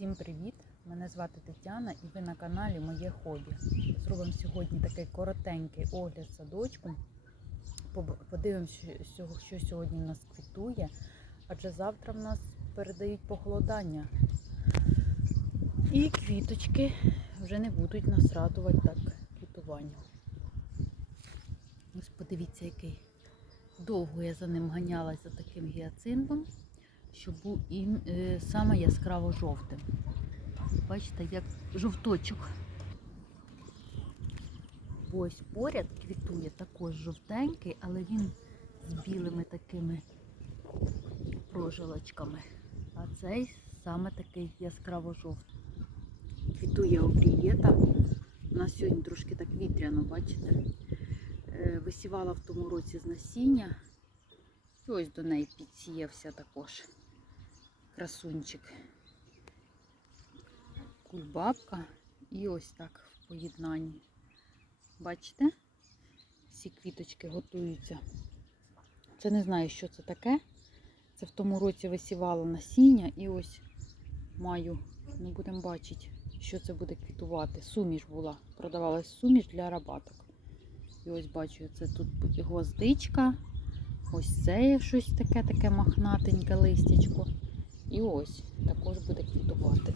Всім привіт! Мене звати Тетяна і ви на каналі Моє Хобі. Зробимо сьогодні такий коротенький огляд садочку. Подивимося, що- сьогодні в нас квітує, адже завтра в нас передають похолодання. І квіточки вже не будуть нас радувати так квітуванню. Ось подивіться, який довго я за ним ганялась за таким гіацинтом щоб був і е, саме яскраво жовтим. Бачите, як жовточок. Ось поряд квітує також жовтенький, але він з білими такими прожилочками. А цей саме такий яскраво жовтий. Квітує обрієта. У нас сьогодні трошки так вітряно, бачите? Е, Висівала в тому році з насіння. Ось до неї підсіявся також красунчик. Кульбабка і ось так в поєднанні. Бачите? Всі квіточки готуються. Це не знаю, що це таке. Це в тому році висівала насіння і ось маю, ну будемо бачити, що це буде квітувати. Суміш була. Продавалась суміш для рабаток. І ось бачу, це тут гвоздичка. Ось це є щось таке, таке махнатеньке листячко. І ось також буде квітувати.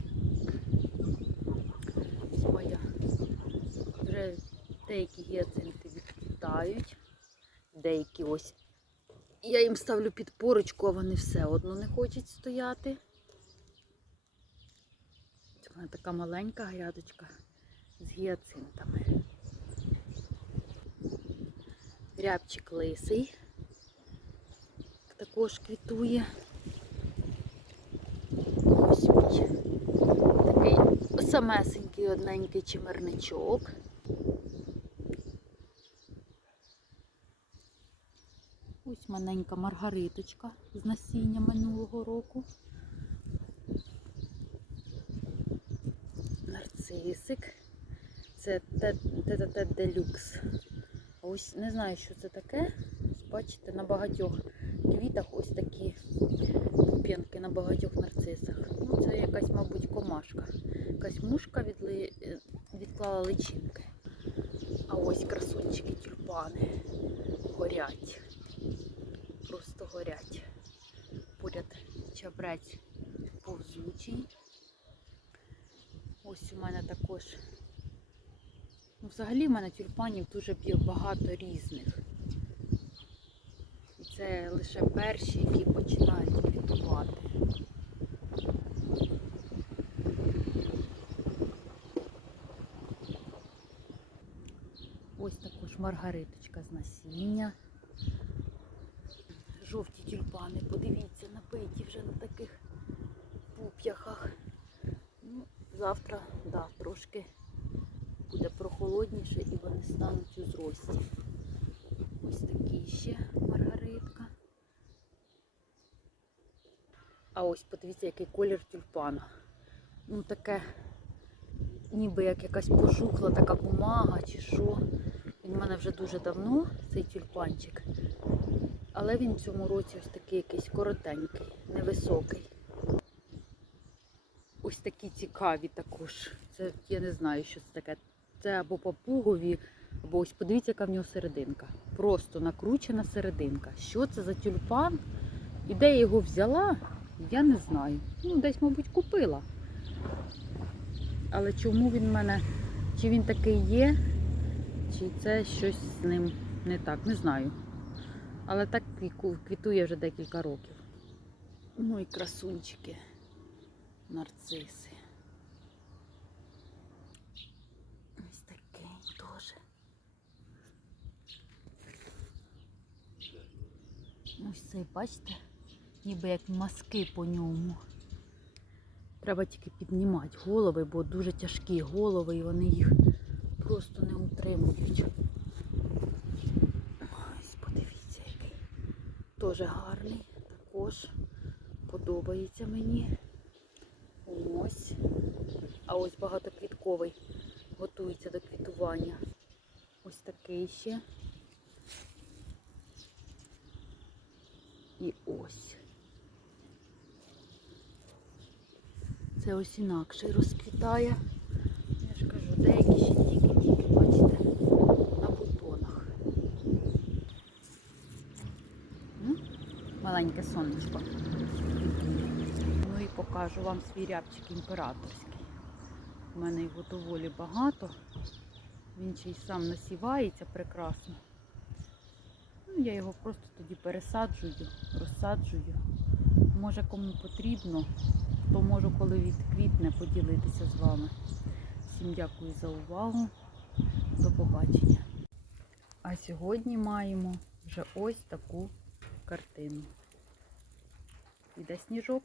Ось моя. Вже деякі гіацинти відквітають. Деякі ось. Я їм ставлю підпорочку, а вони все одно не хочуть стояти. Це в така маленька грядочка з гіацинтами. Рябчик лисий також квітує. Ось такий самесенький одненький чимерничок. Ось маленька маргариточка з насіння минулого року. Нарцисик. Це ТТТ Делюкс. Ось не знаю, що це таке. Бачите, на багатьох квітах ось такі пуп'янки на багатьох нарцисах. Це якась, мабуть, комашка. Якась мушка відли... е, відклала личинки. А ось красунчики тюльпани. Горять. Просто горять. Поряд чабрець повзучий. Ось у мене також. Ну, взагалі в мене тюльпанів дуже багато різних. І це лише перші, які починають квітувати. Ось також маргариточка з насіння. Жовті тюльпани, подивіться, набиті вже на таких пуп'яхах. Ну, завтра, да, трошки буде прохолодніше і вони стануть у зрості. Ось такі ще маргаритка. А ось подивіться, який колір тюльпана. Ну таке, ніби як якась пожухла така бумага чи що. Він в мене вже дуже давно, цей тюльпанчик. Але він в цьому році ось такий якийсь коротенький, невисокий. Ось такі цікаві також. Це я не знаю, що це таке. Це або папугові, або ось подивіться, яка в нього серединка. Просто накручена серединка. Що це за тюльпан? І де я його взяла, я не знаю. Ну, десь, мабуть, купила. Але чому він мене, чи він такий є, чи це щось з ним не так, не знаю. Але так квітує вже декілька років. Ну і красунчики, нарциси. Ось такий теж. Ось цей, бачите, ніби як маски по ньому. Треба тільки піднімати голови, бо дуже тяжкі голови і вони їх просто не утримують. Ось подивіться, який. Теж гарний, також подобається мені. Ось. А ось багатоквітковий готується до квітування. Ось такий ще. І ось. Це ось інакше розквітає. Я ж кажу, деякі ще тільки-тільки, бачите, на бутонах. Маленьке сонечко. Ну і покажу вам свій рябчик імператорський. У мене його доволі багато. Він ще й сам насівається прекрасно. Ну, я його просто тоді пересаджую, розсаджую. Може кому потрібно, то можу, коли відквітне, поділитися з вами. Всім дякую за увагу. До побачення. А сьогодні маємо вже ось таку картину. Іде сніжок.